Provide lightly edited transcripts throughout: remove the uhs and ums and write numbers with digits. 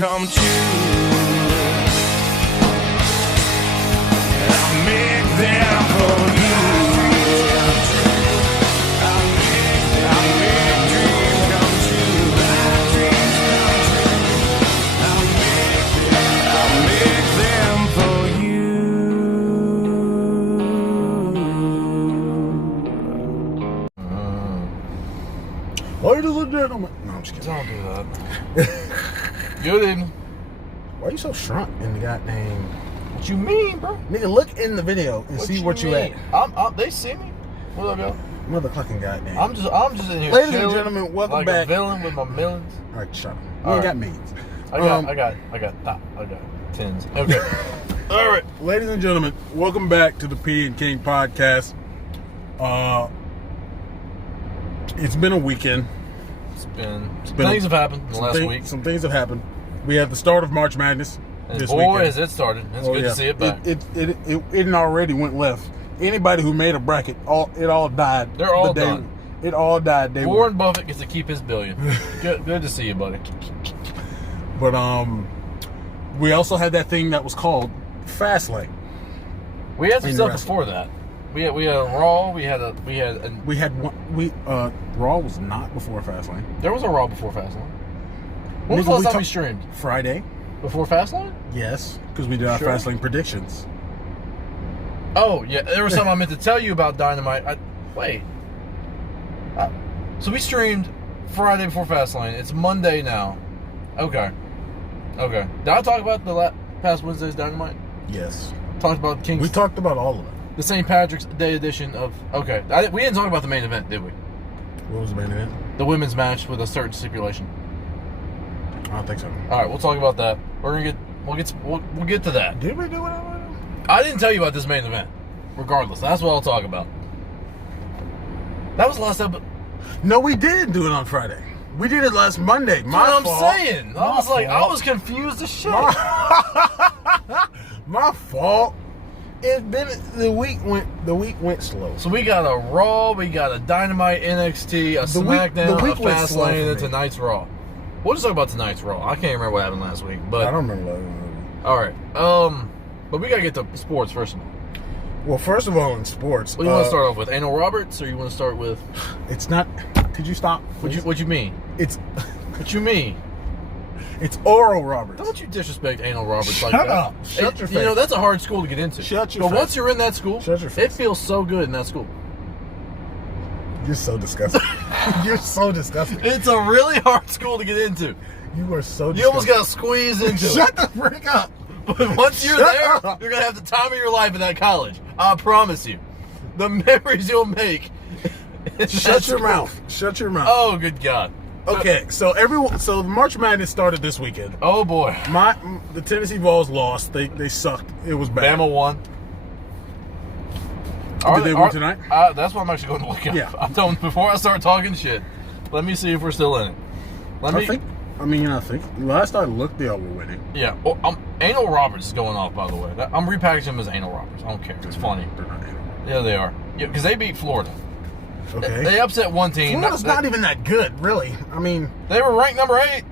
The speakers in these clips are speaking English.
come true. I'll make them for you. I'll make dreams come true. My dreams come true. I'll make them for you. Ladies and gentlemen. No, I'm just kidding. Don't do that. Good evening. Why are you so shrunk in the goddamn... What you mean, bro? Nigga, look in the video and see what you at. They see me. What up, y'all? Motherfucking goddamn. I'm just in here. Ladies and chilling gentlemen, welcome like back. A villain with my millions. All right, shut up. You All ain't right. got millions. I got tens. Okay. All right. Ladies and gentlemen, welcome back to the Peay and King podcast. It's been a weekend. Things have happened in the last week. Some things have happened. We had the start of March Madness And this boy, weekend. has it started. It's good to see it back. It already went left. Anybody who made a bracket, it all died. They're all the day, done. It all died. Warren Buffett gets to keep his billion. Good to see you, buddy. But we also had that thing that was called Fastlane. We had some In stuff wrestling. before that. We had a Raw. Raw was not before Fastlane. There was a Raw before Fastlane. When was the last time we streamed? Friday. Before Fastlane? Yes, because we did our Sure. Fastlane predictions. Oh, yeah. There was something I meant to tell you about Dynamite. So we streamed Friday before Fastlane. It's Monday now. Okay. Did I talk about the past Wednesday's Dynamite? Yes. Talked about King's... We talked about all of it. The St. Patrick's Day edition of... Okay. We didn't talk about the main event, did we? What was the main event? The women's match with a certain stipulation. I don't think so. All right, we'll talk about that. We'll get to that. Did we do it? I didn't tell you about this main event. Regardless, that's what I'll talk about. That was the last episode. No, we didn't do it on Friday. We did it last Monday. That's what I'm saying. I was confused as shit. My fault. The week went slow. So we got a Raw, we got a Dynamite, NXT, a SmackDown, the week a went slow Fastlane, for and me. tonight's Raw. We'll just talk about tonight's Raw. I can't remember what happened last week, but I don't remember. all right. But we gotta get to sports first of all. Well, first of all, in sports, What do you want to start off with? Anal Roberts, or you want to start with? It's not. Could you stop? What you mean? It's What you mean? it's Oral Roberts. Don't you disrespect Anal Roberts like Shut that. up. Shut your face. You know, that's a hard school to get into. Shut your But face. once you're in that school, Shut your face. it feels so good in that school. You're so disgusting. You're so disgusting. It's a really hard school to get into. You are so disgusting. You almost got to squeeze into it. Shut the frick up. But once you're Shut there, up. you're going to have the time of your life in that college. I promise you. The memories you'll make. in Shut that your school. mouth. Shut your mouth. Oh, good God. Okay, so March Madness started this weekend. Oh, boy. The Tennessee Vols lost. They sucked. It was bad. Bama won. Did they win tonight? That's what I'm actually going to look up. Yeah. Before I start talking shit, let me see if we're still in it. I think last I looked, they all were winning. Yeah. Oh, Anal Roberts is going off, by the way. I'm repackaging him as Anal Roberts. I don't care. It's funny. They're not anal. Yeah, they are. Yeah, because they beat Florida. Okay. They upset one team. Florida's not even that good, really. I mean, They were ranked number 8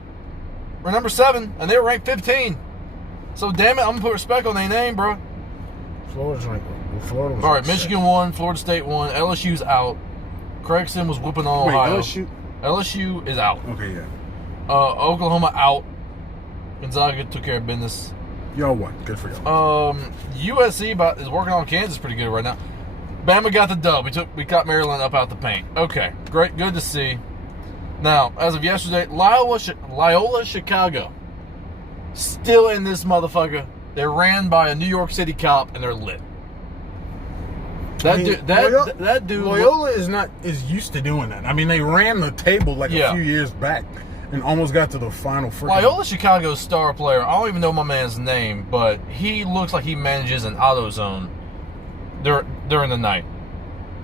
or number 7, and they were ranked 15. So damn it, I'm gonna put respect on their name, bro. Florida was All right, Michigan won, Florida State won, LSU's out. Craigson was whooping on Ohio. LSU is out. Okay, yeah. Oklahoma out. Gonzaga took care of business. Y'all won. Good for y'all. USC is working on Kansas pretty good right now. Bama got the dub. We got Maryland up out the paint. Okay, great, good to see. Now, as of yesterday, Loyola Chicago still in this motherfucker. They're ran by a New York City cop and they're lit. That dude. Loyola is used to doing that. I mean, they ran the table a few years back and almost got to the final. Loyola Chicago's star player. I don't even know my man's name, but he looks like he manages an AutoZone during the night.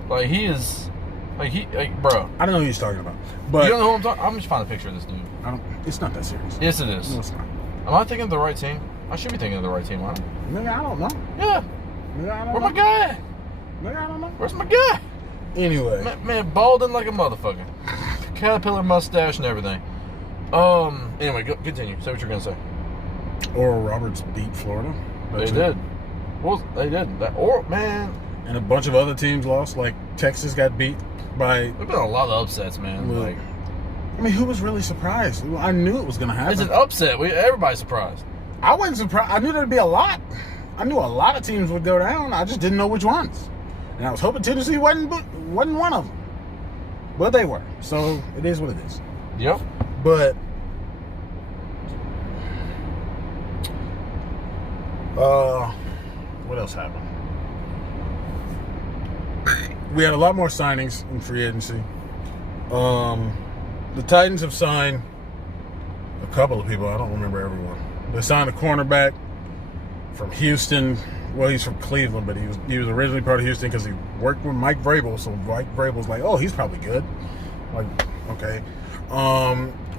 Like he is, bro. I don't know who he's talking about, but you don't know who I'm talking. I'm just finding a picture of this dude. It's not that serious. Yes, it is. No, it's not. Am I thinking of the right team? I should be thinking of the right team, right? Nigga, I don't know. Yeah. Nigga, I don't Where's know. my guy? Nigga, I don't know. Where's my guy? Anyway, Man, balding like a motherfucker. Caterpillar mustache and everything. Anyway, continue. Say what you're gonna say. Oral Roberts beat Florida. They did. Well, they did. Man. And a bunch of other teams lost. Like Texas got beat by. There's been a lot of upsets, man. Like, I mean, who was really surprised? I knew it was going to happen. it's an upset. Everybody's surprised. I wasn't surprised. I knew there'd be a lot. I knew a lot of teams would go down. I just didn't know which ones. And I was hoping Tennessee wasn't one of them. But they were. So it is what it is. Yep. But what else happened? We had a lot more signings in free agency. The Titans have signed a couple of people. I don't remember everyone. They signed a cornerback from Houston. Well, he's from Cleveland, but he was originally part of Houston because he worked with Mike Vrabel. So Mike Vrabel's like, oh, he's probably good. Like, okay.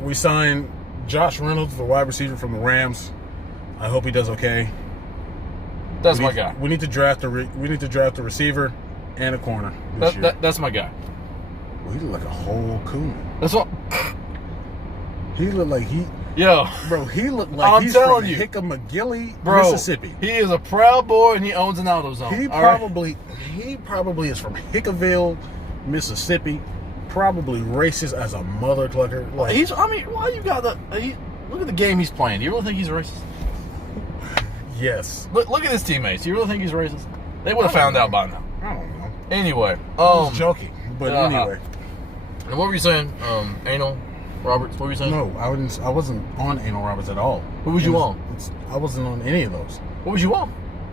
We signed Josh Reynolds, the wide receiver from the Rams. I hope he does okay. That's my guy. We need to draft a receiver and a corner this year. That's my guy. Well, he looked like a whole coon. That's what. He looked like he. Yo, bro, he looked like he's from Hickam-McGilly, Mississippi. He is a proud boy and he owns an AutoZone. He probably is from Hickaville, Mississippi. Probably racist as a mother clucker. Like, why you got look at the game he's playing. Do you really think he's racist? Yes. Look at his teammates. Do you really think he's racist? They would have found out by now. I don't know. Anyway, I was joking, but anyway. And what were you saying? Anal Roberts. What were you saying? No, I wasn't on Anal Roberts at all. What was you on? I wasn't on any of those. What was you on?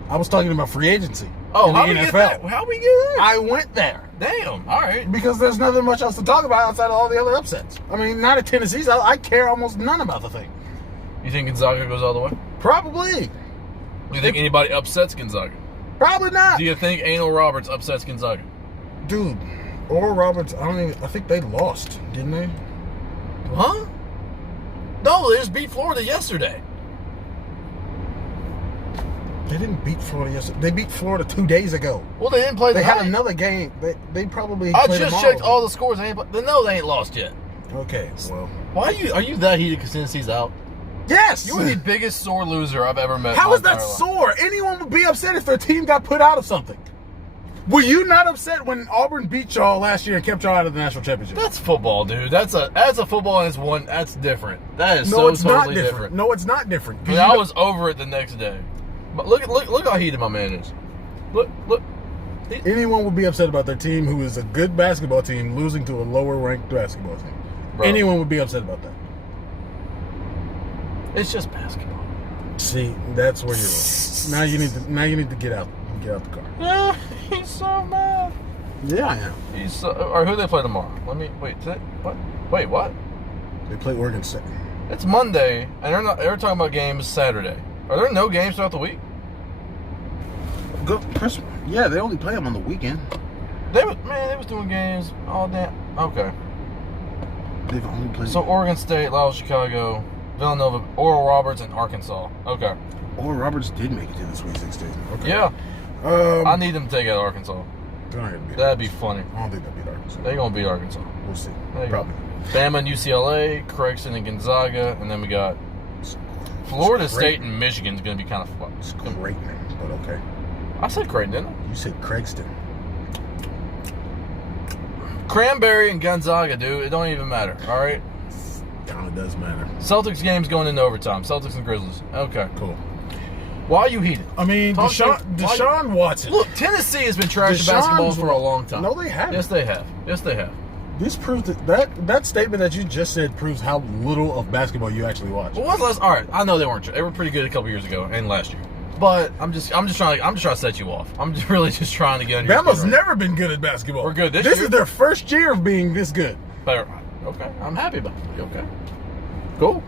I was talking about free agency. Oh, in how the we NFL. get that? How we get there? I went there. Damn. All right. Because there's nothing much else to talk about outside of all the other upsets. I mean, not at Tennessee's. I care almost none about the thing. You think Gonzaga goes all the way? Probably. Do you think anybody upsets Gonzaga? Probably not. Do you think Anal Roberts upsets Gonzaga? Dude, Oral Roberts, I think they lost, didn't they? Huh? No, they just beat Florida yesterday. They didn't beat Florida yesterday. They beat Florida 2 days ago. Well, they didn't play. They had another game. They probably. I played just them checked all the scores. No, they ain't lost yet. Okay, well. Why are you that heated because Tennessee's out? Yes. You were the biggest sore loser I've ever met. How is that sore? Anyone would be upset if their team got put out of something. Were you not upset when Auburn beat y'all last year and kept y'all out of the national championship? That's football, dude. That's a football and it's one. That's different. That is it's totally not different. No, it's not different. I mean, I was over it the next day. But look how heated my man is. Look. Anyone would be upset about their team, who is a good basketball team, losing to a lower ranked basketball team. Bro. Anyone would be upset about that. It's just basketball. See, that's where you're wrong. Now you need to get out the car. Yeah, he's so mad. Yeah, I am. He's so. Or who they play tomorrow? Let me wait. What? Wait, what? They play Oregon State. It's Monday, and they're talking about games Saturday. Are there no games throughout the week? Yeah, they only play them on the weekend. They was doing games all day. Okay. They've only played. So Oregon State, Loyola Chicago, Villanova, Oral Roberts, and Arkansas. Okay. Oral Roberts did make it to the Sweet 16. Okay. Yeah. I need them to take out Arkansas. That'd be funny. I don't think they'll beat Arkansas. They're gonna beat Arkansas. We'll see. Probably. Bama and UCLA, Creighton and Gonzaga, and then we got Florida State and Michigan's gonna be kind of fun. It's Creighton, but okay. I said Creighton, didn't I? You said Craigston. Cranberry and Gonzaga, dude. It don't even matter. All right. Kind of does matter. Celtics game's going into overtime. Celtics and Grizzlies. Okay. Cool. Why are you heated? I mean, Deshaun Watson. Look, Tennessee has been trashing basketball for a long time. No, they haven't. Yes, they have. Yes, they have. This proves that statement that you just said proves how little of basketball you actually watch. Well, all right, I know they weren't. They were pretty good a couple years ago and last year. But I'm just trying to set you off. I'm just really just trying to get on your Bama's skin, right? never been good at basketball. We're good this year. year. This is their first year of being this good. But, okay, I'm happy about it. Okay. Cool.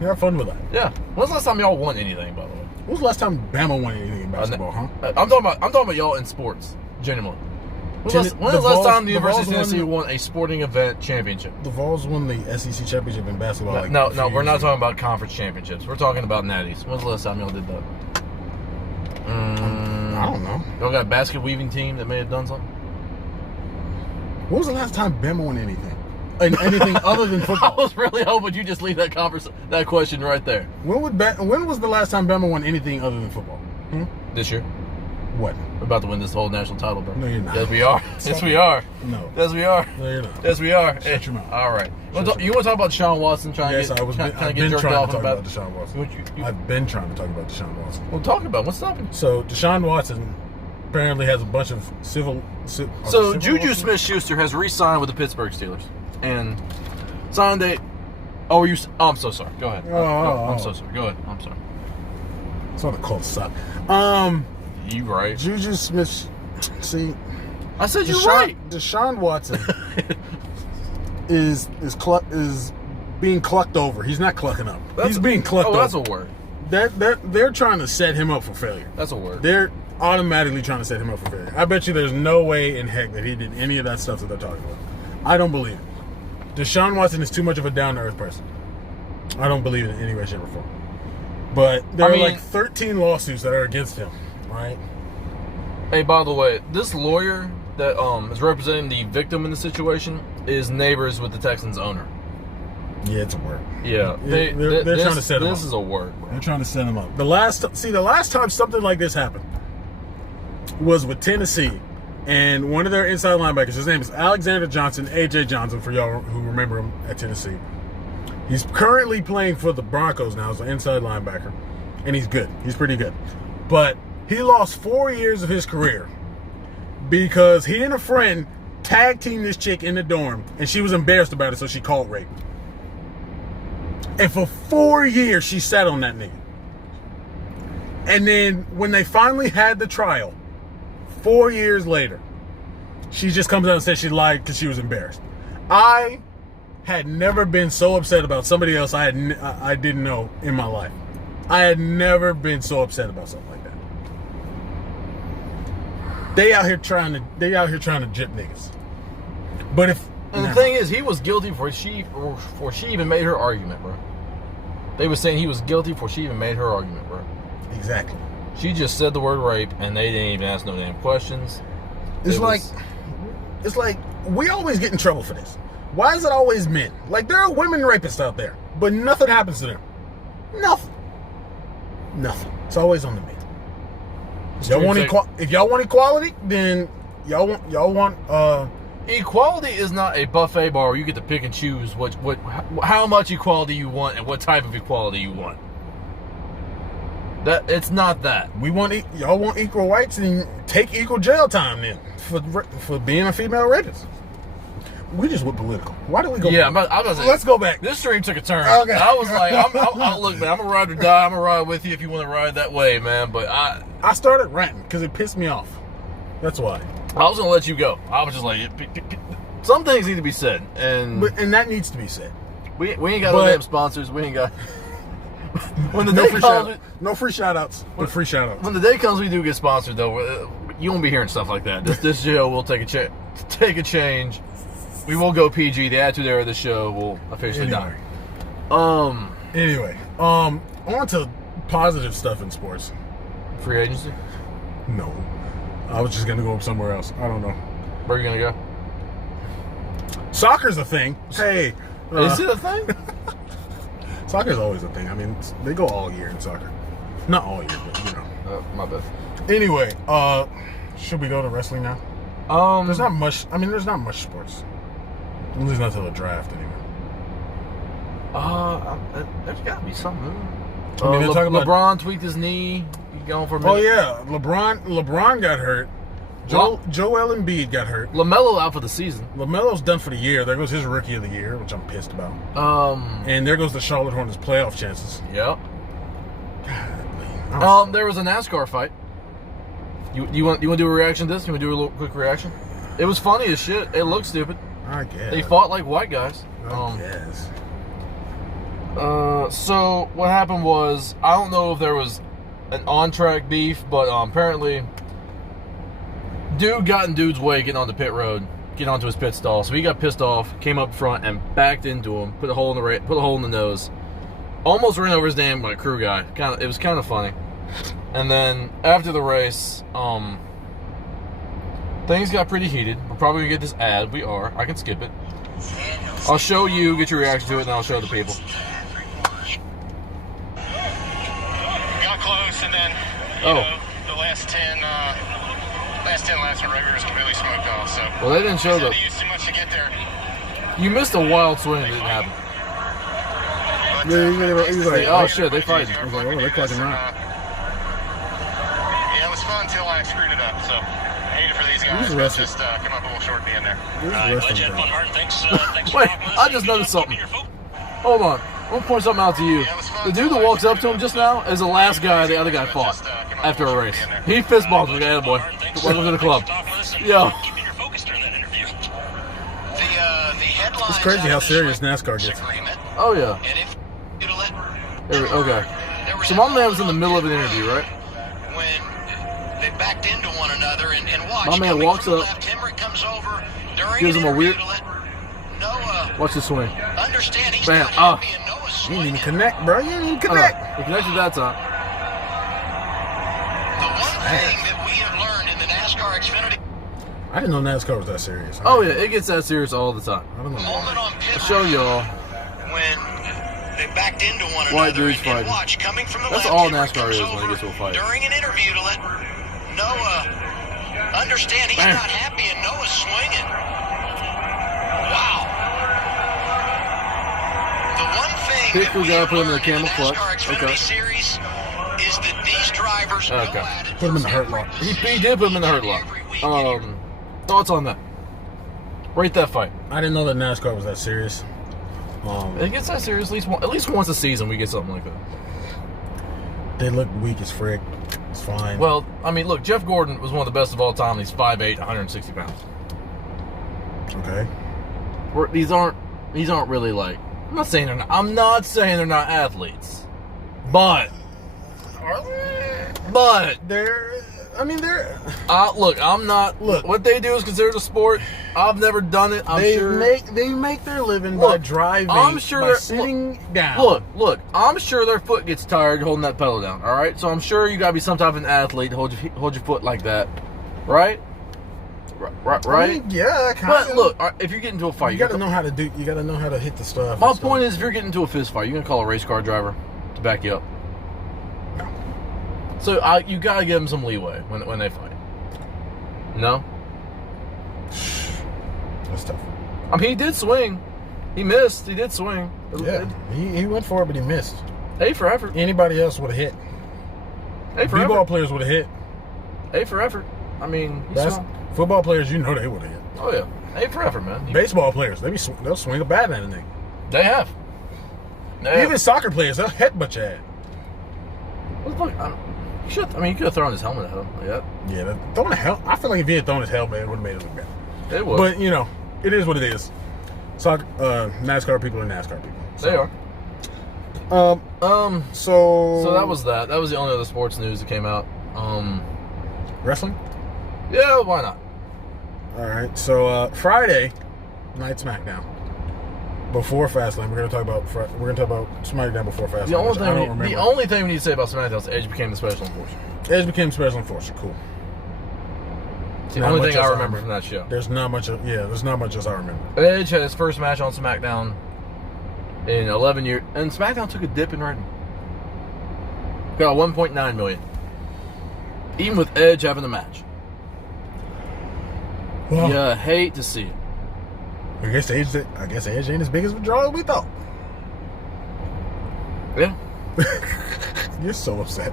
You have fun with that. Yeah. When's the last time y'all won anything, by the way? When was the last time Bama won anything in basketball, huh? I'm talking about y'all in sports, genuinely. When's the last time the University of Tennessee won a sporting event championship? The Vols won the SEC championship in basketball. No, we're not talking about conference championships. We're talking about natties. When's the last time y'all did that? I don't know. Y'all got a basket weaving team that may have done something? When was the last time Bama won anything? in anything other than I football? was really hoping you just leave that question right there. When was the last time Bama won anything other than football? This year. What? We're about to win this whole national title, bro. No, you're not. Yes, we are. Yes, we are. No. Yes, we are. No, you're not. Yes, we are. Shut your mouth. All right. You want to talk about Deshaun Watson trying Yes, to get, I've get been jerked trying off to talk about about Deshaun Watson. You- I've been trying to talk about Deshaun Watson. Well, talk about it. What's stopping you? So Deshaun Watson apparently has a bunch of civil. So Juju Smith-Schuster has re-signed with the Pittsburgh Steelers and signed a. Oh, were you? Oh, I'm so sorry. Go ahead. I'm so sorry. Go ahead. I'm sorry. It's not a cult suck. You right? Juju Smith. See, I said you're right. Deshaun Watson is being clucked over. He's not clucking up. He's being clucked over. Oh, that's a word. They're trying to set him up for failure. That's a word. They're automatically trying to set him up for failure. I bet you there's no way in heck that he did any of that stuff that they're talking about. I don't believe it. Deshaun Watson is too much of a down-to-earth person. I don't believe it in any way, shape, or form. But there are like 13 lawsuits that are against him, right? Hey, by the way, this lawyer that is representing the victim in the situation is neighbors with the Texans owner. Yeah, it's a work. Yeah, They're trying to set him up. This is a work, bro. They're trying to set him up. The last time something like this happened was with Tennessee, and one of their inside linebackers, his name is Alexander Johnson, A.J. Johnson, for y'all who remember him at Tennessee. He's currently playing for the Broncos now as an inside linebacker, and he's good. He's pretty good. But he lost 4 years of his career because he and a friend tag-teamed this chick in the dorm, and she was embarrassed about it, so she called rape. And for 4 years, she sat on that nigga. And then when they finally had the trial, 4 years later, she just comes out and says she lied because she was embarrassed. I had never been so upset about somebody else I didn't know in my life. I had never been so upset about something like that. They out here trying to gyp niggas. But the thing is, he was guilty before she even made her argument, bro. They were saying he was guilty before she even made her argument, bro. Exactly. She just said the word rape, and they didn't even ask no damn questions. It's like we always get in trouble for this. Why is it always men? Like, there are women rapists out there, but nothing happens to them. Nothing. It's always on the men. If y'all want equality, then y'all want equality is not a buffet bar where you get to pick and choose how much equality you want and what type of equality you want. That it's not that. Y'all want equal rights and take equal jail time then for being a female rapist. We just went political. Why did we go? Yeah, let's go back. This stream took a turn. Okay. I was like, look, man, I'm a ride or die. I'm gonna ride with you if you want to ride that way, man. But I started ranting because it pissed me off. That's why. I was gonna let you go. I was just like, some things need to be said, and that needs to be said. We ain't got no damn sponsors. We ain't got. When the no day free comes, no free shout outs, but free shout outs. When the day comes, we do get sponsored though. You won't be hearing stuff like that. This show will take a change. We will go PG. The attitude era of the show will officially die. Anyway, on to positive stuff in sports. Free agency? No. I was just going to go somewhere else. I don't know. Where are you going to go? Soccer's a thing. Hey. Is it a thing? Soccer's always a thing. I mean, they go all year in soccer. Not all year, but you know. My bad. Anyway, should we go to wrestling now? There's not much. I mean, there's not much sports. At least not till the draft, anyway. There's got to be something. I mean, LeBron tweaked his knee. He gone for a minute. Oh yeah, LeBron got hurt. Joel Embiid got hurt. LaMelo out for the season. LaMelo's done for the year. There goes his rookie of the year, which I'm pissed about. And there goes the Charlotte Hornets' playoff chances. Yep. There was a NASCAR fight. You want to do a reaction to this? You want to do a little quick reaction? It was funny as shit. It looked stupid. I guess. They fought like white guys. I guess. So what happened was, I don't know if there was an on-track beef, but apparently dude got in dude's way getting on the pit road, getting onto his pit stall. So he got pissed off, came up front and backed into him, put a hole in the nose, almost ran over his damn crew guy. It was kind of funny. And then after the race, things got pretty heated. We're probably gonna get this ad. We are. I can skip it. I'll show you, get your reaction to it, and then I'll show the people. Got close, and then the last 10 laps of regular was completely smoked off. So well, they didn't show they the. used too much to get there. You missed a wild swing that didn't happen. But, Yeah, he was like, Oh shit, they fighting. I was like, oh, they're clocking around. Yeah, it was fun until I screwed it up. So I hate it for these guys. Who's But arrested? just come up a little short being there. Wait, I just noticed something. Hold on. I want to point something out to you. The dude that walks up to him just now is the last guy the other guy fought after a race. He fist bumped him. Yeah, boy. Welcome to the club. Yo. It's crazy how serious NASCAR gets. Oh, yeah. Okay. So my man was in the middle of an interview, right? When they backed into one another and watched. My man walks up, gives him a weird. Watch the swing. Understand he's Bam. not happy and Noah's You didn't swinging. even connect, bro. You didn't even connect. He connected that time. The one thing that we have learned in the NASCAR Xfinity I didn't know NASCAR was that serious. Oh, yeah. It gets that serious all the time. I don't know. moment on pit I'll show y'all. when they backed into one White another dudes and fighting. watch coming from the That's left. all Henry NASCAR comes is when it over gets to a fight. during an interview to let Noah understand he's Bam. not happy and Noah's swinging. Wow. The one thing Pick that who we gotta have put him in the learned camel the clutch. NASCAR Xfinity Okay. Series is that these drivers go Okay. at it Put him in the hurt lock. He did put him in the hurt lock. Thoughts on that? Rate that fight. I didn't know that NASCAR was that serious. It gets that serious at least once a season. We get something like that. They look weak as frick. It's fine. Well, I mean, look, Jeff Gordon was one of the best of all time. He's 5'8", 160 pounds. okay. These aren't really like. I'm not saying they're not athletes, but They're. I mean, they're. look, I'm not. Look. What they do is considered a sport. I've never done it. They make their living by Look, driving. I'm sure by they're sitting down. Look. I'm sure their foot gets tired holding that pedal down. All right, so I'm sure you gotta be some type of an athlete to hold your foot like that, right? Right. I mean, yeah, kind But of. look, if you're getting into a fight, you gotta know how to do. You gotta know how to hit the stuff. My and stuff. point is, if you're getting into a fist fight, you're gonna call a race car driver to back you up. No. So you gotta give them some leeway when they fight. No, That's tough. I mean he did swing, he missed, he did swing. Yeah, he went for it, but he missed. A for effort. Anybody else would have hit. A for B-ball effort. players would have hit. A for effort. I mean, he swung. Football players, you know they would have hit. Oh yeah, A for effort, man. Baseball players, they'll swing a bat at anything. They have. Even soccer players, they'll headbutt your head. What the fuck? He could have thrown his helmet at him like that. Yeah, throwing a hell. I feel like if he had thrown his helmet, it would have made it look bad. It would. But it is what it is. Soccer, NASCAR people are NASCAR people. They are. So that was that. That was the only other sports news that came out. wrestling. Yeah, why not? All right. So Friday night SmackDown before Fastlane. We're gonna talk about SmackDown before Fastlane. The only which I don't thing, remember. the only thing we need to say about SmackDown is Edge became the special enforcer. Edge became special enforcer. Cool. It's the Not only much thing I else remember from that show. There's not much. There's not much as I remember. Edge had his first match on SmackDown in 11 years, and SmackDown took a dip in rating. Got 1.9 million, even with Edge having the match. Well, You hate to see it. I guess Edge ain't as big as a draw as we thought. Yeah. You're so upset.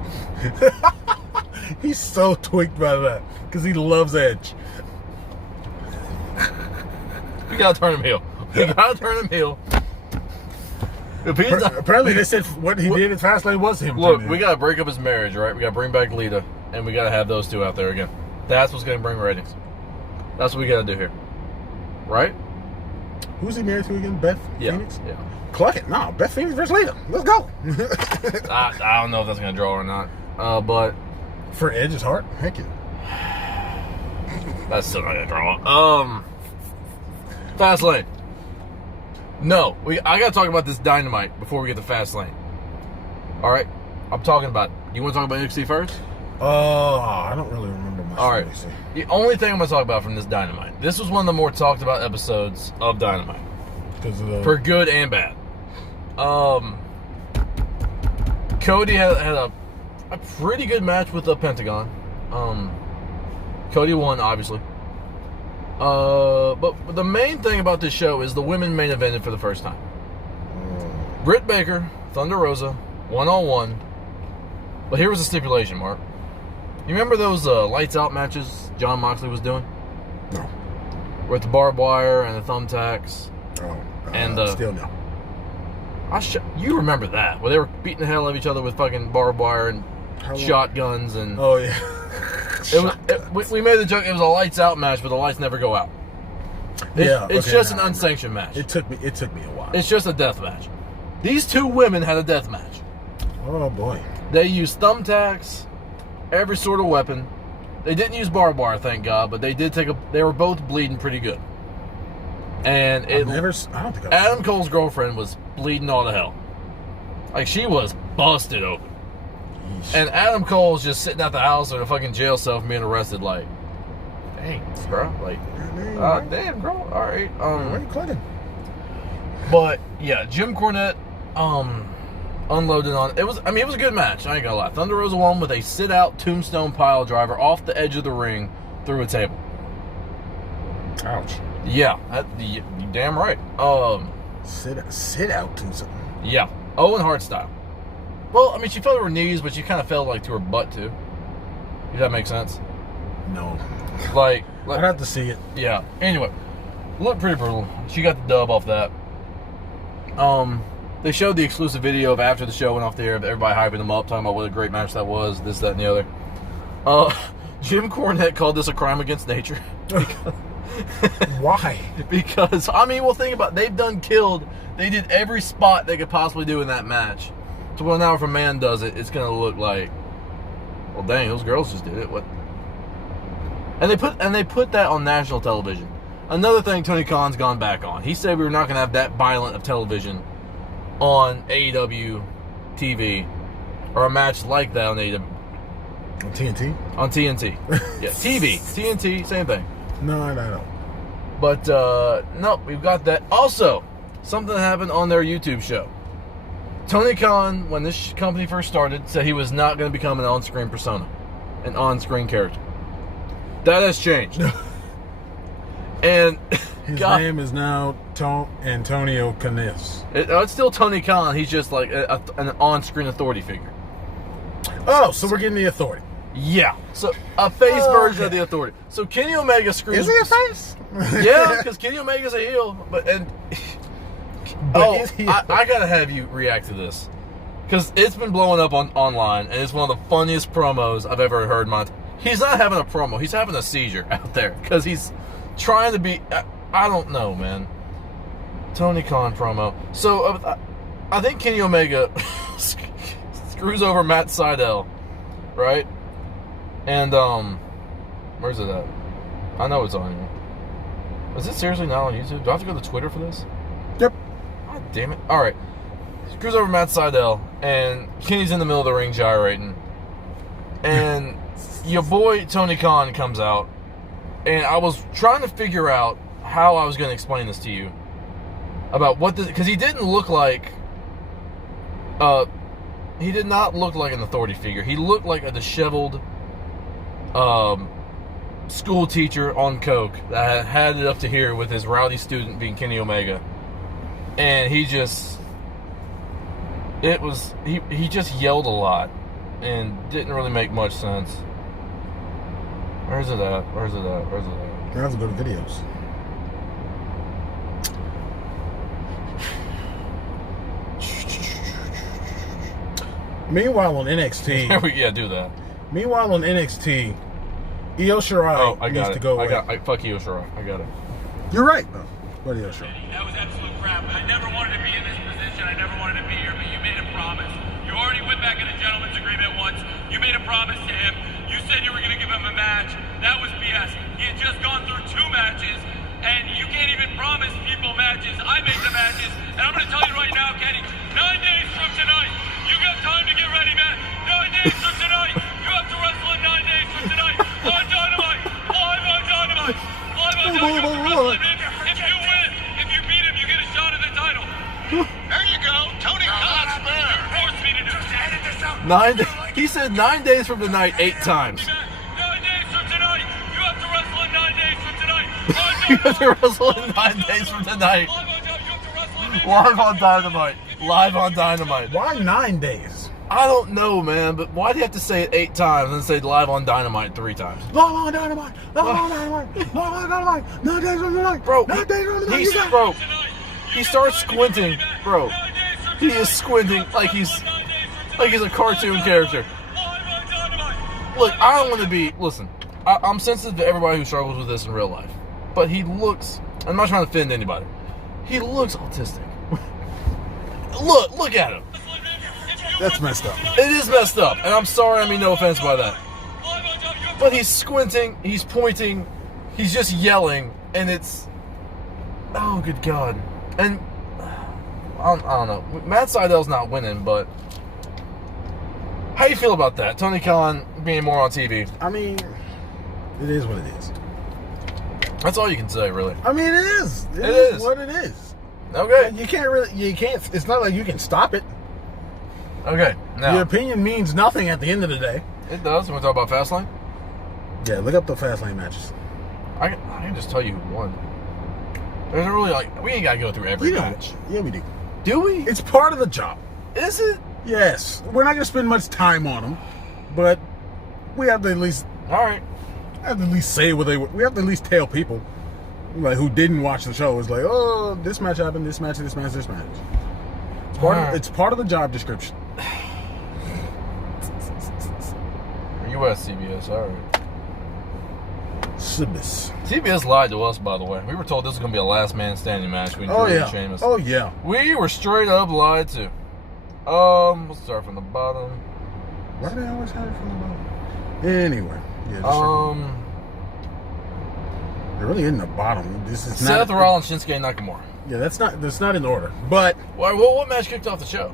He's so tweaked by that because he loves Edge. We gotta turn him heel. If he's not, Apparently, they said what he did at Fastlane was him. look, turning we heel. gotta break up his marriage, right? We gotta bring back Lita, and we gotta have those two out there again. That's what's gonna bring ratings. That's what we gotta do here, right? Who's he married to again? Beth Yeah. Phoenix? Yeah. Cluck it. No, Beth Phoenix versus Lita. Let's go. I don't know if that's gonna draw or not, but For Edge's heart? Heck yeah. that's still not gonna draw. Fastlane. No, I gotta talk about this Dynamite before we get to Fastlane. All right, I'm talking about. You want to talk about NXT first? I don't really remember much. All right. from NXT. The only thing I'm gonna talk about from this Dynamite. This was one of the more talked about episodes of Dynamite. Because of the... For good and bad. Cody had a pretty good match with the Pentagon. Cody won, obviously. But the main thing about this show is the women main evented for the first time. Britt Baker, Thunder Rosa, 1-on-1. But here was the stipulation, Mark. You remember those lights out matches John Moxley was doing? No. With the barbed wire and the thumbtacks. Oh. And still no. You remember that, where they were beating the hell out of each other with fucking barbed wire and shotguns and... Oh, yeah. We made the joke, it was a lights out match, but the lights never go out. It's just an unsanctioned match. It took me a while. It's just a death match. These two women had a death match. Oh, boy. They used thumbtacks, every sort of weapon. They didn't use barbed wire, thank God, but they did they were both bleeding pretty good. And Adam Cole's girlfriend was bleeding all to hell. Like, she was busted open. Yeesh. And Adam Cole's just sitting at the house in a fucking jail cell from being arrested, like, dang, bro. Like, damn, bro. All right. Why are you clicking? But, yeah, Jim Cornette unloaded on... It was a good match, I ain't gonna lie. Thunder Rosa won with a sit-out tombstone pile driver off the edge of the ring through a table. Ouch. Yeah, you damn right. Sit out tombstone. Yeah, Owen Hart style. Well, she fell to her knees, but she kind of fell, like, to her butt, too. Does that make sense? No. Like I'd have to see it. Yeah. Anyway, looked pretty brutal. She got the dub off that. They showed the exclusive video of after the show went off the air of everybody hyping them up, talking about what a great match that was, this, that, and the other. Jim Cornette called this a crime against nature. Why? Because, well, think about it. They did every spot they could possibly do in that match. So, well, now if a man does it, it's going to look like, well, dang, those girls just did it. What? And they put that on national television. Another thing Tony Khan's gone back on. He said we were not going to have that violent of television on AEW TV, or a match like that on AEW. On TNT? On TNT. Yeah, TV. TNT, same thing. No. But, no, we've got that. Also, something that happened on their YouTube show. Tony Khan, when this company first started, said he was not going to become an on-screen persona, an on-screen character. That has changed. And his name is now Antonio Canis. It's still Tony Khan. He's just like an on-screen authority figure. Oh, so we're getting the authority. Yeah. So a face version of the authority. So Kenny Omega screams. Is he a face? Yeah, because Kenny Omega's a heel. I gotta have you react to this, because it's been blowing up online, and it's one of the funniest promos I've ever heard. He's not having a promo. He's having a seizure out there because he's trying to be. I don't know, man. Tony Khan promo. So I think Kenny Omega screws over Matt Sydal, right? And where's it at? I know it's on here. Is it seriously not on YouTube? Do I have to go to Twitter for this? Yep. God damn it. Alright. Screws over Matt Sydal, and Kenny's in the middle of the ring gyrating. And your boy Tony Khan comes out, and I was trying to figure out how I was going to explain this to you. About what this... Because he didn't look like... he did not look like an authority figure. He looked like a disheveled... school teacher on coke that had it up to here with his rowdy student being Kenny Omega, and he just yelled a lot and didn't really make much sense. Where's it at? I have to go to videos. Meanwhile on NXT, yeah, do that. Meanwhile on NXT, Io Shirai needs to go away. Fuck Io Shirai. I got it. You're right, though. But Io Shirai. That was absolute crap. I never wanted to be in this position. I never wanted to be here, but you made a promise. You already went back in a gentleman's agreement once. You made a promise to him. You said you were going to give him a match. That was BS. He had just gone through 2 matches, and you can't even promise people matches. I make the matches, and I'm going to tell you right now, Kenny, 9 days from tonight, you got time to get ready, man. 9 days from tonight, you have to wrestle in 9 days from tonight. On Dynamite, live on Dynamite, live on Dynamite. If you win, if you beat him, you get He said 9 days from tonight 8 times. 9 days from tonight. You have to wrestle in 9 days from tonight. You have to wrestle in 9 days from tonight. Live on Dynamite. Live on Dynamite. Why 9 days? I don't know, man, but why do you have to say it 8 times and say live on Dynamite 3 times? Live on Dynamite. Live on Dynamite. Live on Dynamite. 9 days from tonight. Bro, 9 days from tonight. he's, bro, he starts squinting, bro. He is squinting like he's a cartoon character. Look, I don't want to be. Listen, I'm sensitive to everybody who struggles with this in real life, but he looks. I'm not trying to offend anybody. He looks autistic. Look at him. That's messed up. It is messed up, and I'm sorry. I mean no offense by that. But he's squinting. He's pointing. He's just yelling, and it's. Oh, good God. And I don't know. Matt Seidel's not winning, but how you feel about that? Tony Khan being more on TV. I mean, it is what it is. That's all you can say, really. I mean, it is. It is what it is. Okay. You can't, it's not like you can stop it. Okay. Now, Your opinion means nothing at the end of the day. it does. You want to talk about Fastlane? Yeah, look up the Fastlane matches. I can just tell you who won. There's a really, we ain't got to go through every We match. don't. Yeah, we do. Do we? It's part of the job. Is it? Yes. We're not going to spend much time on them, but we have to at least All right. say what they were. We have to at least tell people like who didn't watch the show. It's like, oh, this match happened, this match. It's part of the job description. US CBS, all right. Sibis. CBS lied to us, by the way. We were told this was going to be a last man standing match between Oh Drew yeah. and Sheamus. Oh yeah. We were straight up lied to. We'll start from the bottom. Why do they always have it from the bottom? Anyway, yeah. They're really in the bottom. This is Seth not. Rollins, Shinsuke Nakamura. Yeah, that's not in order. But What match kicked off the show?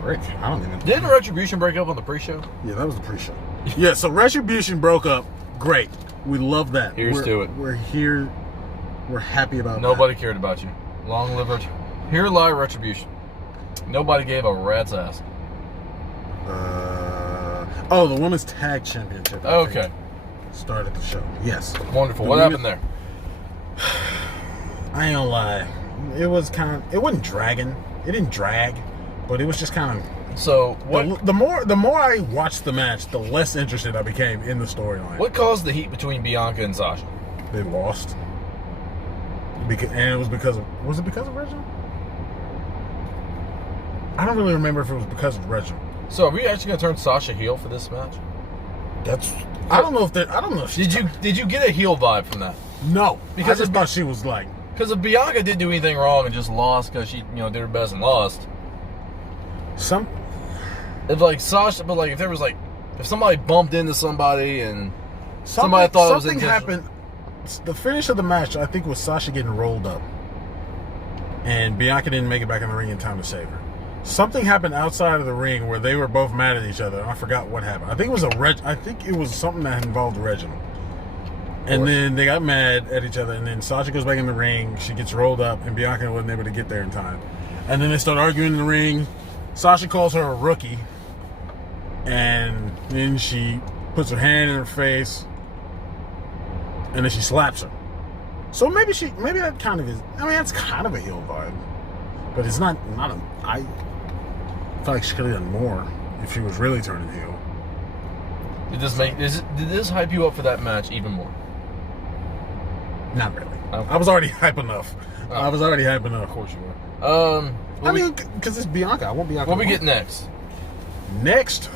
frick, I don't even. Didn't Retribution break up on the pre-show? Yeah, that was the pre-show. Yeah, so Retribution broke up. Great, we love that. Here's to it. We're here. We're happy about Nobody cared about you. Long live Here lie Retribution. Nobody gave a rat's ass. Oh, the women's tag championship. I Okay. think, started the show. Yes. Wonderful. The What women- happened there? I ain't gonna lie. It was it wasn't dragging. It didn't drag, but it was just kind of. So what? The more I watched the match, the less interested I became in the storyline. What caused the heat between Bianca and Sasha? They lost. And it was because of. Was it because of Reginald? I don't really remember if it was because of Reginald. So are we actually going to turn Sasha heel for this match? I don't know if that. I don't know if. Did you get a heel vibe from that? No, Because I just thought she was like. Because if Bianca didn't do anything wrong and just lost because she did her best and lost. If like Sasha, but like if there was like if somebody bumped into somebody and somebody thought it was something intentional. happened. The finish of the match, I think, was Sasha getting rolled up, and Bianca didn't make it back in the ring in time to save her. Something happened outside of the ring where they were both mad at each other. I forgot what happened. I think it was something that involved Reginald. And then they got mad at each other, and then Sasha goes back in the ring. She gets rolled up, and Bianca wasn't able to get there in time. And then they start arguing in the ring. Sasha calls her a rookie, and then she puts her hand in her face, and then she slaps her. So maybe that kind of is. I mean, that's kind of a heel vibe, but it's not a. I feel like she could have done more if she was really turning heel. Did this hype you up for that match even more? Not really. Okay. I was already hype enough. Oh. I was already hype enough. Of course you were. I mean, because it's Bianca. I want Bianca. What we get next? Next?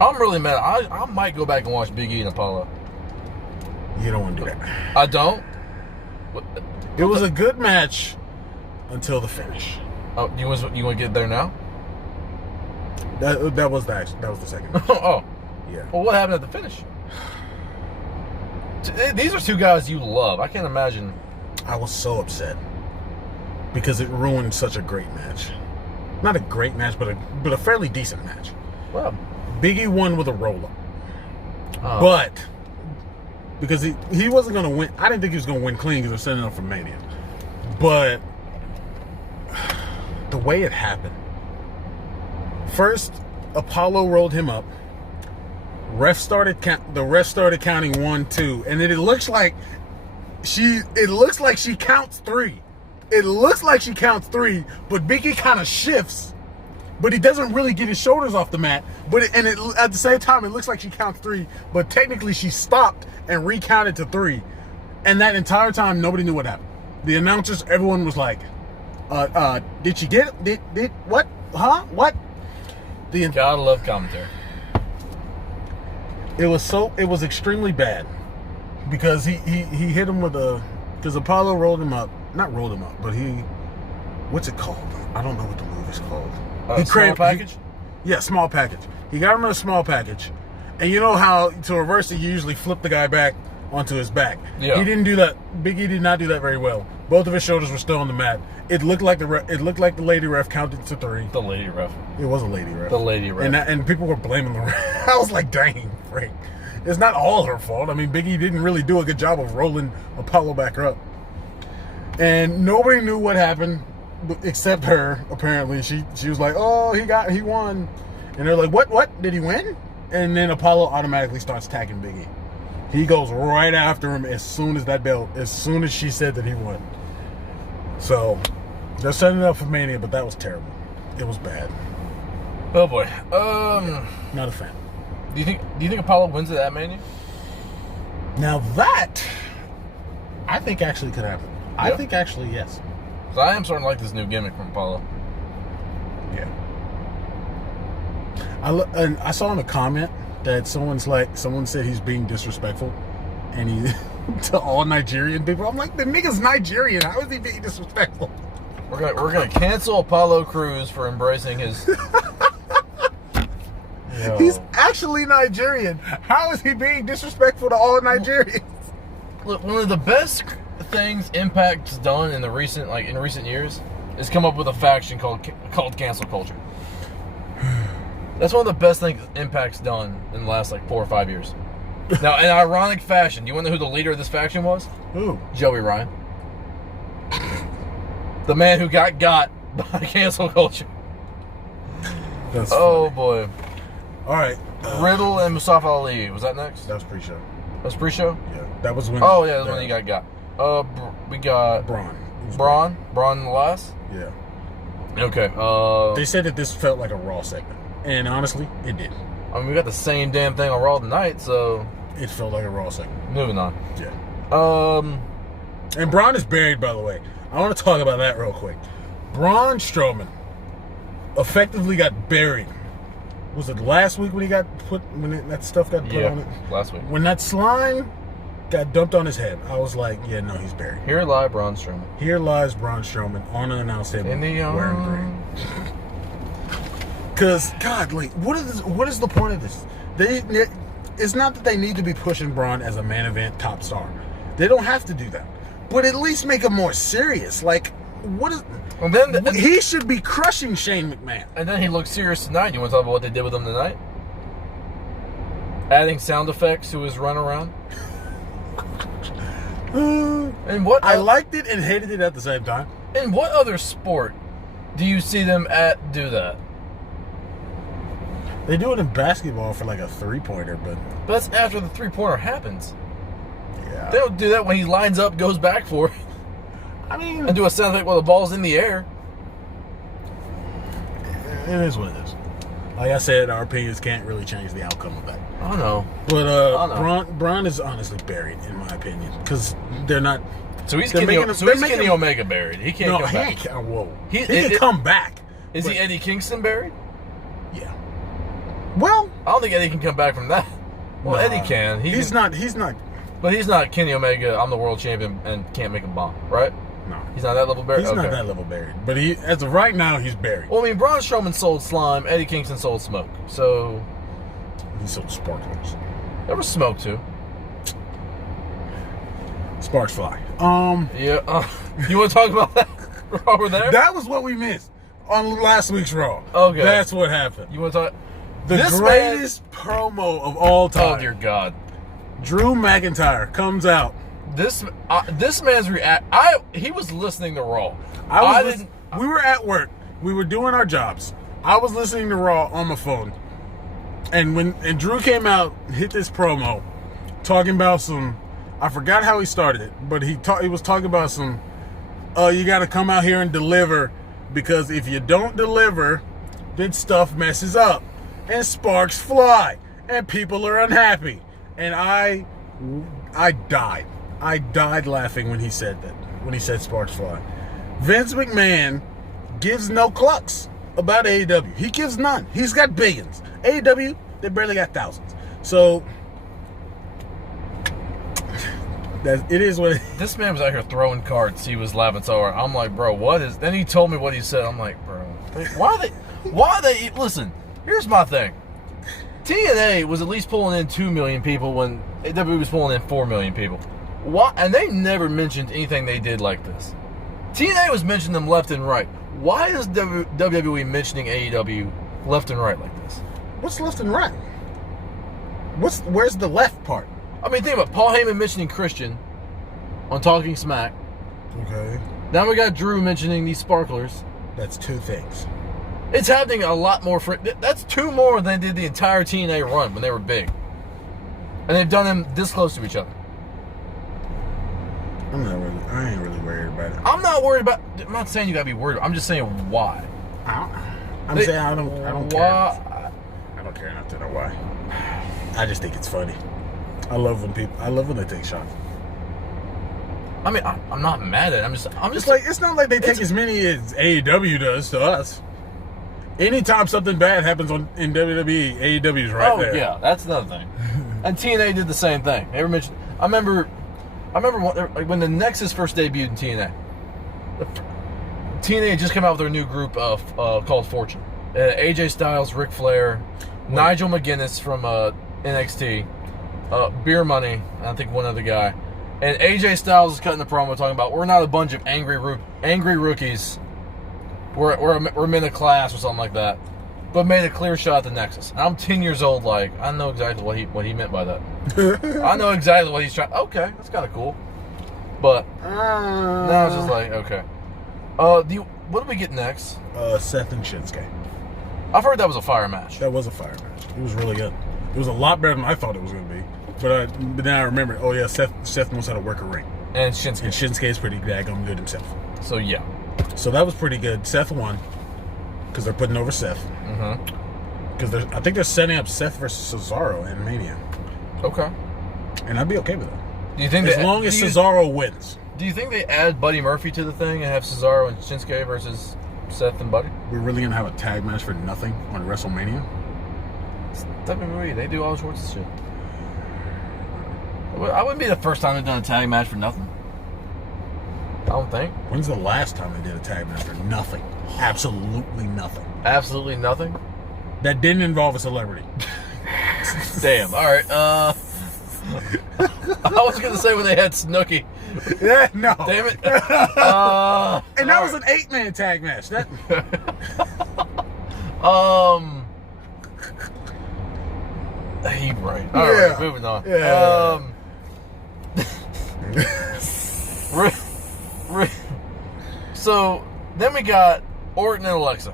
I'm really mad. I might go back and watch Big E and Apollo. You don't want to do that. I don't. What? It was a good match until the finish. Oh, you want to get there now? That was the second match. Oh, Yeah. well, what happened at the finish? These are two guys you love. I can't imagine. I was so upset because it ruined such a great match. Not a great match, but a fairly decent match. Well, Big E won with a roll-up. oh. But because he wasn't going to win. I didn't think he was going to win clean because they're setting up for Mania. But the way it happened. First, Apollo rolled him up. The ref started counting 1, 2, and then it looks like she counts 3. It looks like she counts 3, but Big E kind of shifts, but he doesn't really get his shoulders off the mat. At the same time, it looks like she counts 3, but technically she stopped and recounted to 3, and that entire time nobody knew what happened. The announcers, everyone was like, "Did she get it? Did what? Huh? What?" Gotta love commentary. It was extremely bad because he hit him with because Apollo rolled him up. Not rolled him up, but what's it called? I don't know what the move is called. Small package? Yeah, small package. He got him in a small package. And you know how to reverse it, you usually flip the guy back onto his back. Yeah. He didn't do that. Big E did not do that very well. Both of his shoulders were still on the mat. It looked like the lady ref counted to 3. The lady ref. It was a lady ref. The lady ref. And people were blaming the ref. I was like, dang, Frank. It's not all her fault. I mean, Big E didn't really do a good job of rolling Apollo back up. And nobody knew what happened except her, apparently. She was like, oh, he won. And they're like, what? Did he win? And then Apollo automatically starts tagging Big E. He goes right after him as soon as she said that he won. So, they're setting it up for Mania, but that was terrible. It was bad. Oh boy. Not a fan. Do you think Apollo wins at that Mania? Now that, I think actually could happen. I Yeah. think actually, yes. 'Cause I am starting to like this new gimmick from Apollo. Yeah. And I saw in a comment that someone said he's being disrespectful, and he to all Nigerian people. I'm like, the nigga's Nigerian. How is he being disrespectful? We're gonna cancel Apollo Crews for embracing his. Yo. He's actually Nigerian. How is he being disrespectful to all Nigerians? Look, one of the best things Impact's done in recent years is come up with a faction called cancel culture. That's one of the best things Impact's done in the last 4 or 5 years. Now, in ironic fashion, do you want to know who the leader of this faction was? Who? Joey Ryan. The man who got by cancel culture. That's Oh funny. boy. All right. Riddle and Mustafa Ali. Was that next? That was pre-show. That was pre-show? Yeah. That was when. Oh yeah, that's when he got. We got Braun. It was Braun in the last. Yeah. Okay. They said that this felt like a Raw segment, and honestly, it did. I mean, we got the same damn thing on Raw tonight, so It felt like a Raw segment. moving on. Yeah. And Braun is buried, by the way. I want to talk about that real quick. Braun Strowman effectively got buried. Was it last week when that stuff got put on it? Last week. When that slime got dumped on his head, I was like, yeah, no, he's buried. Here live Braun Strowman. Here lies Braun Strowman on an announce table In the wearing green. Because, God, what is the point of this? It's not that they need to be pushing Braun as a main event top star. They don't have to do that. But at least make him more serious. And then He should be crushing Shane McMahon. and then he looked serious tonight. You want to talk about what they did with him tonight? Adding sound effects to his run around. And what I liked it and hated it at the same time. in what other sport do you see them do that? They do it in basketball for a 3-pointer, but But that's after the 3-pointer happens. yeah. They don't do that when he lines up, goes back for it, I mean, and do a sound effect while the ball's in the air. it is what it is. Like I said, our opinions can't really change the outcome of that. I don't know. But I know. Braun is honestly buried, in my opinion, because they're not. So he's They're Kenny, making him- so they're he's making Kenny him- Omega buried. He can't No, come he back. can't. Whoa, He- he can it- come back. Is but- he Eddie Kingston buried? Yeah. Well, I don't think Eddie can come back from that. Well, nah, Eddie can. He's not. He's not. But he's not Kenny Omega. I'm the world champion and can't make a bomb, right? No, He's not that level buried. he's Okay. not that level buried. But as of right now, he's buried. Well, I mean, Braun Strowman sold slime. Eddie Kingston sold smoke. So He sold sparklers. there was smoke too. Sparks fly. Yeah. You want to talk about that while we're there? That was what we missed on last week's Raw. Okay. That's what happened. You want to talk? The This greatest promo of all time. Oh dear God! Drew McIntyre comes out. This man's he was listening to Raw. We were at work. we were doing our jobs. I was listening to Raw on my phone. And Drew came out, hit this promo, talking about some, I forgot how he started it, but he was talking about some, you got to come out here and deliver, because if you don't deliver, then stuff messes up, and sparks fly, and people are unhappy. And I died. I died laughing when he said that, when he said sparks fly. Vince McMahon gives no clucks about AEW. He gives none. He's got billions. AEW, they barely got thousands. So it is what it is. This man was out here throwing cards. He was laughing so hard. I'm like, bro, what is? Then he told me what he said. I'm like, bro, why are they? Listen, here's my thing. TNA was at least pulling in 2 million people when AEW was pulling in 4 million people. Why? And they never mentioned anything they did like this. TNA was mentioning them left and right. Why is WWE mentioning AEW left and right like this? What's left and right? Where's the left part? I mean, think about it. Paul Heyman mentioning Christian on Talking Smack. Okay. Now we got Drew mentioning these sparklers. That's 2 things. It's happening a lot more. That's 2 more than they did the entire TNA run when they were big. And they've done them this close to each other. I ain't really worried about it. I'm not worried about. I'm not saying you gotta be worried. I'm just saying why. I'm saying I don't care. Why? I don't care enough to know why. I just think it's funny. I love when they take shots. I mean, I'm not mad at it. I'm just Like, it's not like they take as many as AEW does to us. Anytime something bad happens in WWE, AEW's right there. Oh yeah, that's another thing. And TNA did the same thing. They were mentioned. I remember when the Nexus first debuted in TNA. TNA had just come out with their new group called Fortune. AJ Styles, Ric Flair, Nigel McGuinness from NXT, Beer Money, and I think one other guy. And AJ Styles is cutting the promo talking about, we're not a bunch of angry rookies. We're men of class or something like that. But made a clear shot at the Nexus. And I'm 10 years old, like, I know exactly what he meant by that. I know exactly what he's trying. Okay, that's kind of cool. But now it's just like, okay. What do we get next? Seth and Shinsuke. I've heard that was a fire match. That was a fire match. It was really good. It was a lot better than I thought it was going to be. But then I remembered, oh yeah, Seth knows how to work a ring. And Shinsuke. And Shinsuke is pretty daggone good himself. So yeah. So that was pretty good. Seth won because they're putting over Seth. Mm-hmm. Because I think they're setting up Seth versus Cesaro in Mania. Okay. And I'd be okay with that. Do you think as long as Cesaro wins? Do you think they add Buddy Murphy to the thing and have Cesaro and Shinsuke versus Seth and Buddy? We're really gonna have a tag match for nothing on WrestleMania? It's WWE. They do all sorts of shit. I wouldn't be the first time they've done a tag match for nothing. I don't think. When's the last time they did a tag match for nothing? Absolutely nothing. Absolutely nothing? That didn't involve a celebrity. Damn. All right. I was going to say when they had Snooki. Yeah, no. Damn it. And that was an 8-man tag match. That. You're right. All right, moving on. Yeah. So then we got Orton and Alexa,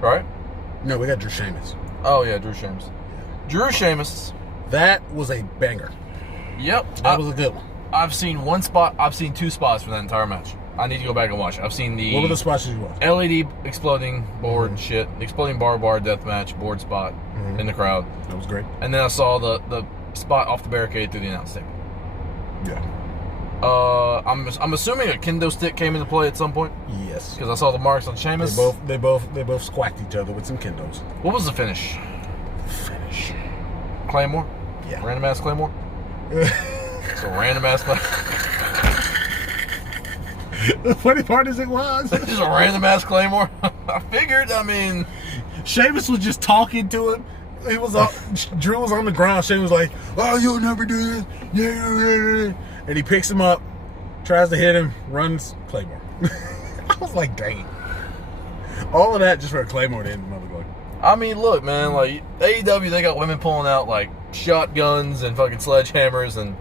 right? No, we got Drew Sheamus. Oh yeah, Drew Sheamus. Drew Sheamus. That was a banger. Yep, that was a good one. I've seen 2 spots for that entire match. I need to go back and watch it. I've seen the. What were the spots you watched? LED exploding board shit, exploding barbed wire death match board spot in the crowd. That was great. And then I saw the spot off the barricade through the announce table. Yeah. I'm assuming a kendo stick came into play at some point. Yes. Because I saw the marks on Sheamus. They both squacked each other with some kendos. What was the finish? Claymore? Yeah. Random ass Claymore? So random ass The funny part is it was. Just a random ass Claymore? I figured, I mean. Sheamus was just talking to him. He was Drew was on the ground. Sheamus was like, oh, you'll never do this. Yeah. And he picks him up, tries to hit him, runs Claymore. I was like, dang. All of that just for a Claymore to end the motherfucker. I mean, look, man, like, AEW, they got women pulling out, like, shotguns and fucking sledgehammers and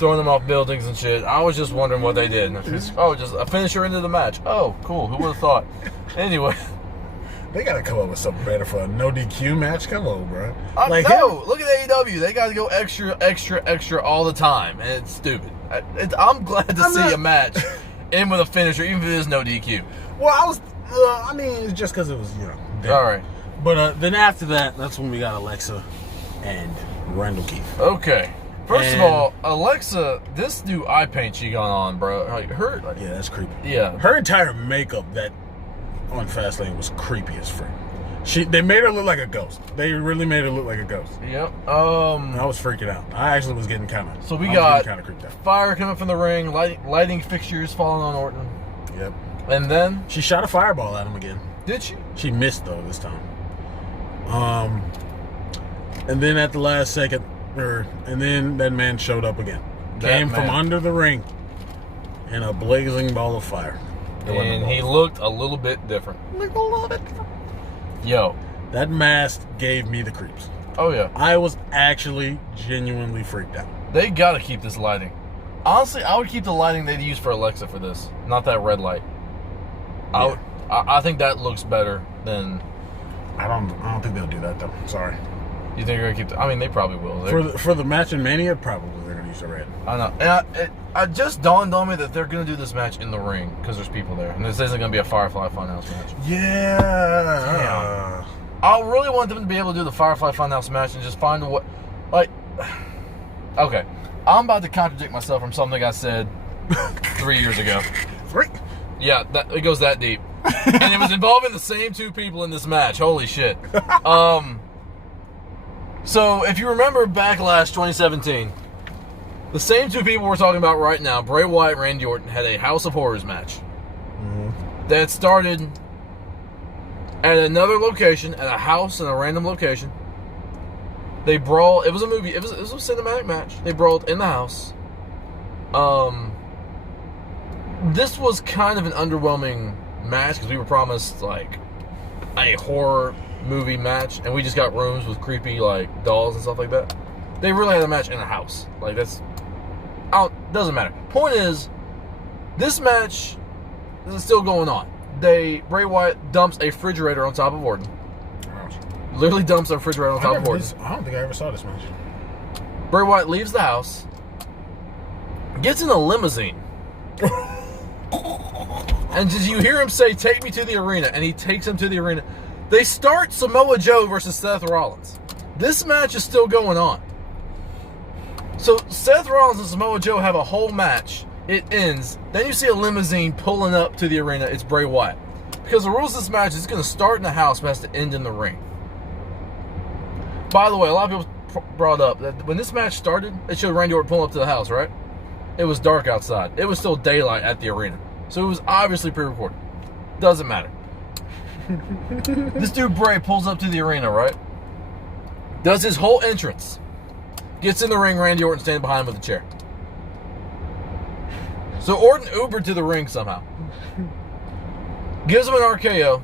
throwing them off buildings and shit. I was just wondering what they did. Just a finisher into the match. Oh, cool. Who would have thought? Anyway. They gotta come up with something better for a no DQ match. Come on, bro. No, look at AEW. They gotta go extra all the time, and it's stupid. I'm glad to see a match end with a finisher, even if it is no DQ. Well, it's just because it was, dead. All right. But then after that, that's when we got Alexa and Randall Keith. Okay. First of all, Alexa, this new eye paint she got on, bro. Like Yeah, that's creepy. Yeah. Her entire makeup on Fastlane was creepy as frick. They made her look like a ghost. They really made her look like a ghost. Yep. I was freaking out. I actually was getting kind of. So we got kind of creeped out. Fire coming from the ring, lighting fixtures falling on Orton. Yep. And then she shot a fireball at him again. Did she? She missed though this time. And then at the last second, and then that man showed up again. Came from under the ring in a blazing ball of fire. And he looked a little bit different. Yo. That mask gave me the creeps. Oh, yeah. I was actually genuinely freaked out. They got to keep this lighting. Honestly, I would keep the lighting they used for Alexa for this. Not that red light. Yeah. I think that looks better than... I don't think they'll do that, though. Sorry. You think they're going to keep... they probably will. For the match in Mania, probably they're going to use the red. I know. And it just dawned on me that they're going to do this match in the ring because there's people there. And this isn't going to be a Firefly Funhouse match. Yeah. I really want them to be able to do the Firefly Funhouse match and just find a way... Okay. I'm about to contradict myself from something I said 3 years ago. 3? Yeah, it goes that deep. And it was involving the same two people in this match. Holy shit. So, if you remember Backlash 2017, the same two people we're talking about right now, Bray Wyatt and Randy Orton, had a House of Horrors match. Mm-hmm. That started at another location, at a house in a random location. They brawled. It was a movie. It was a cinematic match. They brawled in the house. This was kind of an underwhelming match because we were promised like a horror movie match, and we just got rooms with creepy like dolls and stuff like that. They really had a match in a house. Like doesn't matter. Point is, this match is still going on. Bray Wyatt dumps a refrigerator on top of Orton. Literally dumps a refrigerator on top of Orton. I don't think I ever saw this match. Bray Wyatt leaves the house, gets in a limousine, and you hear him say, "Take me to the arena," and he takes him to the arena. They start Samoa Joe versus Seth Rollins. This match is still going on. So Seth Rollins and Samoa Joe have a whole match. It ends. Then you see a limousine pulling up to the arena. It's Bray Wyatt. Because the rules of this match is going to start in the house but has to end in the ring. By the way, a lot of people brought up that when this match started, it showed Randy Orton pulling up to the house, right? It was dark outside. It was still daylight at the arena. So it was obviously pre-recorded. Doesn't matter. This dude Bray pulls up to the arena, right? Does his whole entrance. Gets in the ring, Randy Orton standing behind him with a chair. So Orton Ubered to the ring somehow. Gives him an RKO.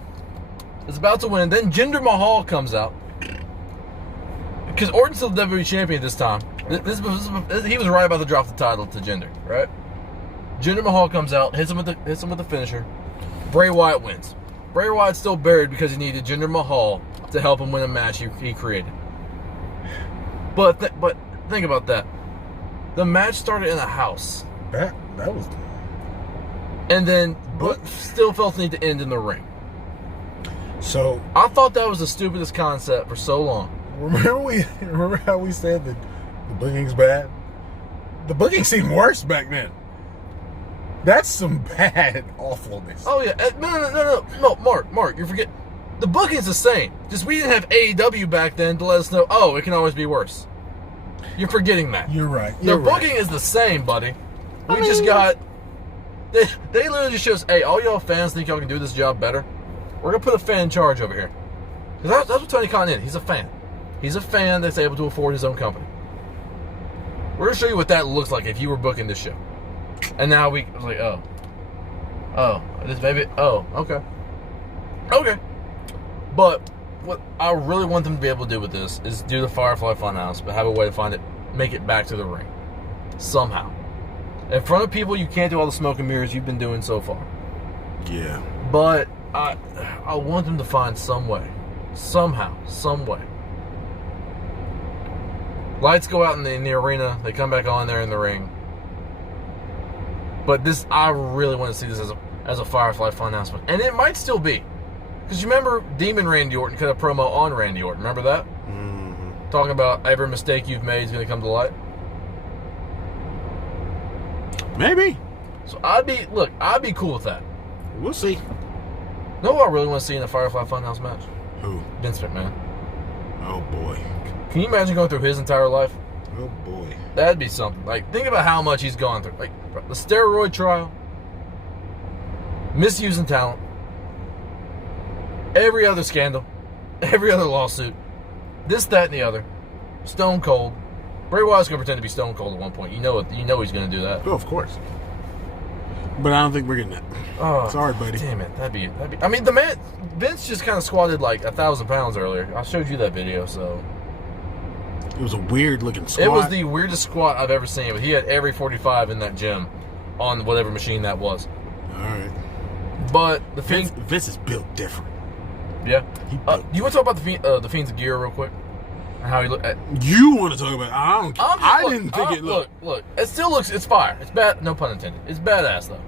Is about to win. Then Jinder Mahal comes out. Because Orton's still the WWE champion this time. He was right about to drop the title to Jinder, right? Jinder Mahal comes out, hits him with the finisher. Bray Wyatt wins. Bray Wyatt's still buried because he needed Jinder Mahal to help him win a match he created. But think about that. The match started in a house. That was... And then still felt the need to end in the ring. So... I thought that was the stupidest concept for so long. Remember how we said that the booking's bad? The booking seemed worse back then. That's some bad awfulness. Oh yeah, no, Mark, you forget. The booking's the same. Just we didn't have AEW back then to let us know. Oh, it can always be worse. You're forgetting that. You're right. The booking is the same, buddy. We just got. They literally just show us, hey, all y'all fans think y'all can do this job better? We're gonna put a fan in charge over here. Because that's what Tony Khan is. He's a fan. He's a fan that's able to afford his own company. We're gonna show you what that looks like if you were booking this show. And now we was like, this baby, okay. But what I really want them to be able to do with this is do the Firefly Funhouse, but have a way to make it back to the ring. Somehow. In front of people, you can't do all the smoke and mirrors you've been doing so far. Yeah. But I want them to find some way. Somehow. Some way. Lights go out in the arena. They come back on there in the ring. But this, I really want to see this as a Firefly Funhouse one. And it might still be. Because you remember Demon Randy Orton cut a promo on Randy Orton. Remember that? Mm-hmm. Talking about every mistake you've made is going to come to light. Maybe. So I'd be cool with that. We'll see. You know what I really want to see in a Firefly Funhouse match? Who? Vince McMahon. Oh, boy. Can you imagine going through his entire life? Oh, boy. That'd be something. Like, think about how much he's gone through. Like, the steroid trial, misusing talent, every other scandal, every other lawsuit, this, that, and the other. Stone Cold. Bray Wyatt's gonna pretend to be Stone Cold at one point. You know he's gonna do that. Oh, of course. But I don't think we're getting that. Oh, sorry, buddy. Damn it. That'd be. I mean, the man Vince just kind of squatted like 1,000 pounds earlier. I showed you that video, so. It was a weird looking squat. It was the weirdest squat I've ever seen. But he had every 45 in that gym on whatever machine that was. All right. But the Fiend, Vince is built different. yeah. He You want to talk about the Fiend's gear real quick? And how he looked at. You want to talk about? I don't. I didn't think it looked. Look. It still looks. It's fire. It's bad. No pun intended. It's badass though.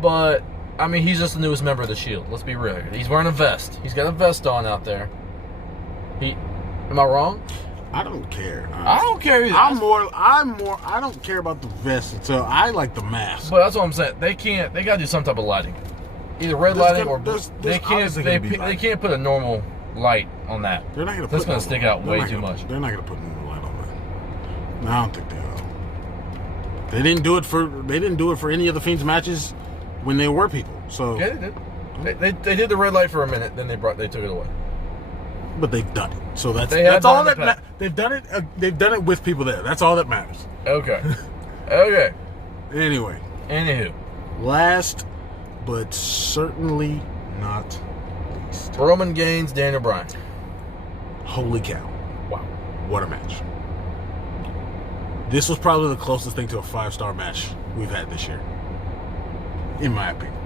But I mean, he's just the newest member of the Shield. Let's be real here. He's wearing a vest. He's got a vest on out there. Am I wrong? I don't care. Honestly. I don't care either. I don't care about the vest until I like the mask. But that's what I'm saying. They gotta do some type of lighting. Either red lighting or blue. They can't put a normal light on that. They're not gonna. That's gonna stick out way too much. They're not gonna put normal light on that. No, I don't think they will. They didn't do it for any of the Fiend's matches when they were people. So yeah, they did. They did the red light for a minute, then they took it away. But they've done it. So that's all that they've done it. They've done it with people there. That's all that matters. Okay. Okay. Anyway. Anywho. Last, but certainly not least. Roman Reigns, Daniel Bryan. Holy cow! Wow. What a match. This was probably the closest thing to a 5-star match we've had this year. In my opinion.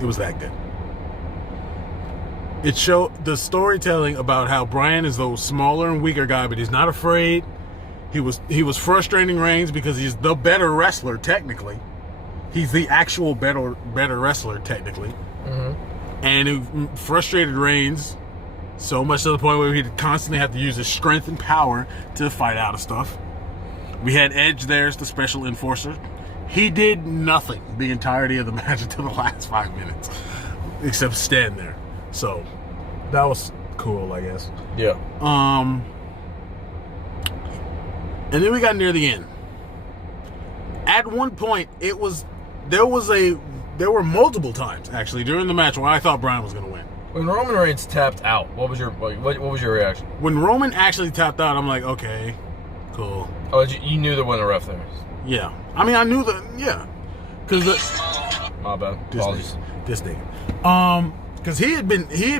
It was that good. It showed the storytelling about how Bryan is the smaller and weaker guy, but he's not afraid. He was frustrating Reigns because he's the better wrestler, technically. He's the actual better wrestler, technically. Mm-hmm. And it frustrated Reigns so much to the point where he'd constantly have to use his strength and power to fight out of stuff. We had Edge there as the special enforcer. He did nothing the entirety of the match until the last 5 minutes, except stand there. So that was cool, I guess. Yeah. And then we got near the end. At one point, there were multiple times actually during the match where I thought Bryan was going to win. When Roman Reigns tapped out, what was your reaction? When Roman actually tapped out, I'm like, okay, cool. Oh, you knew there wasn't a ref there. Yeah. I mean, I knew because my bad. Apologies. This nigga. Because he had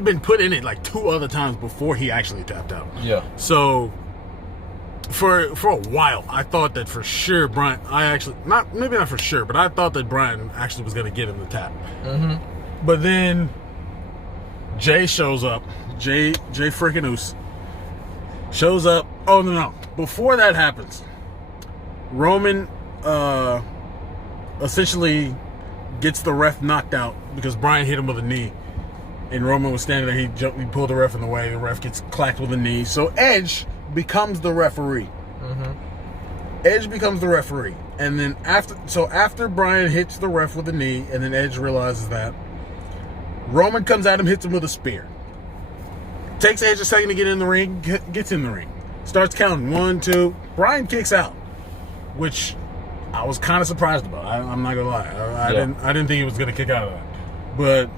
been put in it like 2 other times before he actually tapped out. Yeah. So for a while, I thought that for sure Bryan. Maybe not for sure, but I thought that Bryan actually was going to get him the tap. Mm-hmm. But then Jay shows up. Jay freaking Uso shows up. Oh no! Before that happens, Roman essentially gets the ref knocked out because Bryan hit him with a knee. And Roman was standing there. He pulled the ref in the way. The ref gets clacked with a knee. So Edge becomes the referee. Mm-hmm. Edge becomes the referee. And then after Bryan hits the ref with a knee, and then Edge realizes that, Roman comes at him, hits him with a spear. Takes Edge a second to get in the ring. Gets in the ring. Starts counting 1, 2. Bryan kicks out, which I was kind of surprised about. I'm not gonna lie. I didn't think he was gonna kick out of that. But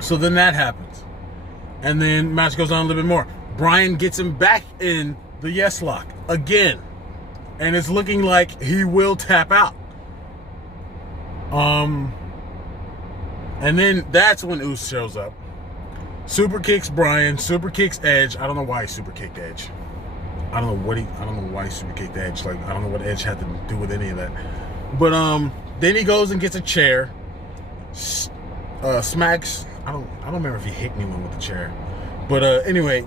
so then that happens, and then match goes on a little bit more. Bryan gets him back in the yes lock again, and it's looking like he will tap out. And then that's when Uso shows up. Super kicks Bryan, super kicks Edge. I don't know why he super kicked Edge. I don't know why he super kicked Edge. Like, I don't know what Edge had to do with any of that. But then he goes and gets a chair. Smacks. I don't remember if he hit anyone with the chair. But anyway,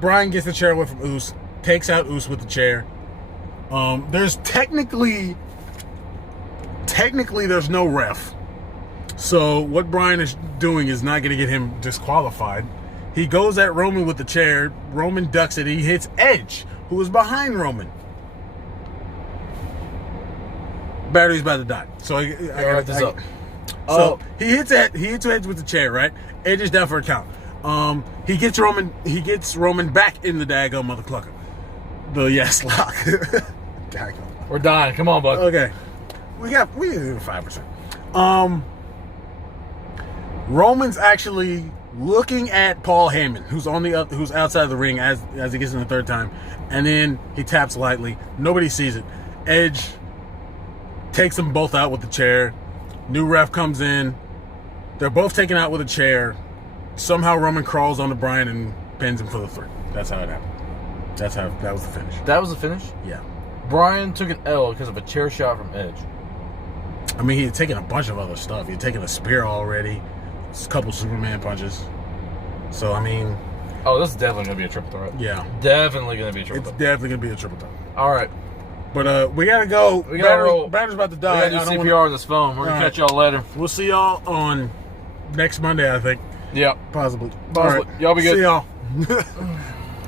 Bryan gets the chair away from Uso, takes out Uso with the chair. There's technically there's no ref. So what Bryan is doing is not going to get him disqualified. He goes at Roman with the chair. Roman ducks it. He hits Edge, who is behind Roman. Battery's about to die. So I got this up. So he hits Edge with the chair, right? Edge is down for a count. He gets Roman back in the daggone mother clucker. The yes lock. We're dying. Come on, bud. Okay. We have 5%. Roman's actually looking at Paul Heyman, who's outside the ring as he gets in the third time, and then he taps lightly. Nobody sees it. Edge takes them both out with the chair. New ref comes in. They're both taken out with a chair. Somehow Roman crawls onto Bryan and pins him for the 3. That's how it happened. That was the finish. That was the finish? Yeah. Bryan took an L because of a chair shot from Edge. I mean, he had taken a bunch of other stuff. He had taken a spear already, a couple Superman punches. So, I mean... Oh, this is definitely going to be a triple threat. Yeah. Definitely going to be a triple threat. It's definitely going to be a triple threat. All right. But we got to go. We got to roll. Batter's about to die. We got to do CPR on this phone. We're going to catch y'all later. We'll see y'all on next Monday, I think. Yep. Possibly. All right. Y'all be good. See y'all.